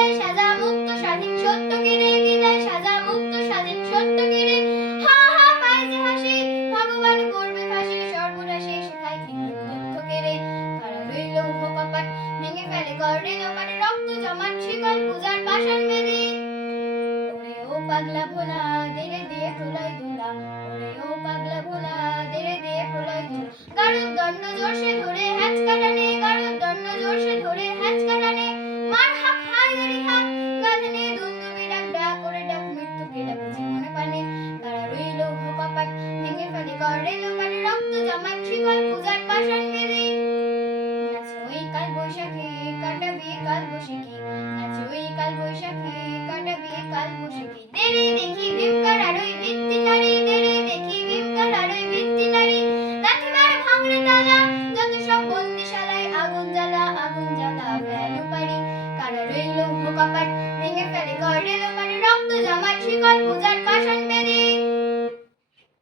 দেয় সাজা মুক্ত স্বাধীন সত্যকে রে, কে দেয় সাজা মুক্ত স্বাধীন সত্যকে রে। হা হা পায় যে হাসি, ভগবান করবে ফাঁসি, সর্বনাশে শেখায় কিন্তু দুঃখকে রে। কারা রইল কপাট, ভেঙে ফেলে করে লোপাট, রক্ত জমাট শিকল পূজার পাষাণ মেরে। ওরে ও পাগলা ভোলা, দেরে দিয়ে প্রলয় দোলা, ওরে ও পাগলা ভোলা, দেরে দিয়ে প্রলয় দোলা। গারুর দণ্ড জোরসে ধরে হ্যাচকা টানে, গারুর দণ্ড জোরসে ধরে হ্যাচকা টানে। মার হাক হায় গরি হাক, কাঁধে নিয়ে দুন্দুবি ডাক, ডাক করে ডাক মৃত্যুকে ডাক জীবনে পানে। তারা রইল কপাট, ভেঙে ফেলে করে লোপাট, রক্ত জমাট শিকল পূজার পাষাণ মেরে। নাচে ওই কাল বৈশাখে, কাটাবি কাল বৈশাখী, নাচে ওই কাল বৈশাখে, কাটাবি কাল বৈশাখী। দেরে দেখি ভীমকার আরোই ভিত্তি নারী, দেরে দেখি ভীমকার আরোই ভিত্তি নারী। লাঠি মার ভাঙড়ে তালা, যত সব বন্দিশালায় আগুন জ্বালা, আগুন জ্বালা ফেলো পারি। কারা রইল কপাট, ভেঙে ফেলে করে লোপাট, রক্ত জমাট শিকল পূজার